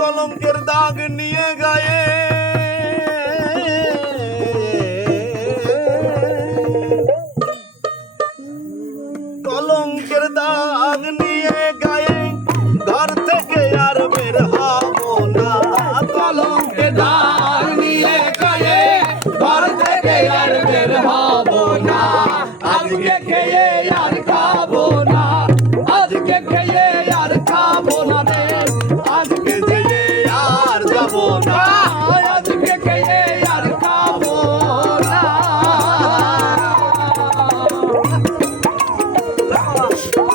কলঙ্কের দাগ নিয়ে গায়ে। কলঙ্কের দাগ নিয়ে গায়ে, ঘর থেকে আর বের হব না। কলঙ্কে দাগ নিয়ে গায়ে, ঘর থেকে আর বের হব না। আজকে খেয়ে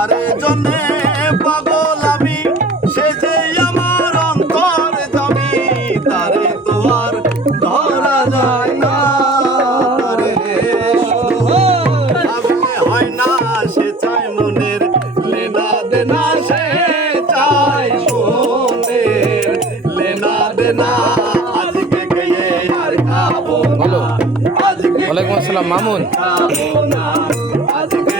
আজারে জন্যে পাগল আমি সে যে আমার অন্তর জমি তারে তো আর ধরা যায় না রে ভাবলে হয় না সে চায় মনের লেনা দেনা সে চায় মনের লেনা দেনা আজকে গিয়ে আর খাব বলো। আজকে ওয়ালাইকুম আসসালাম, মামুন। আজকে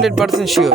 হান্ড্রেড পার্সেন্ট শিওর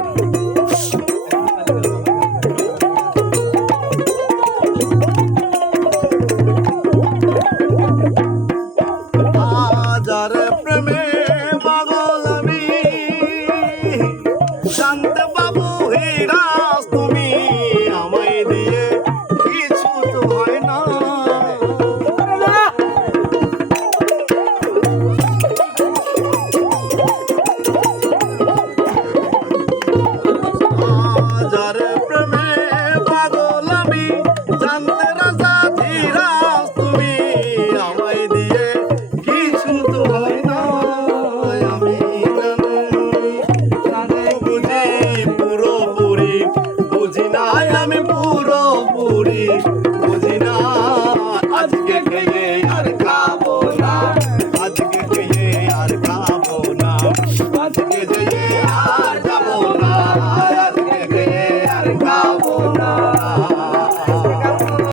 পুরোপুরি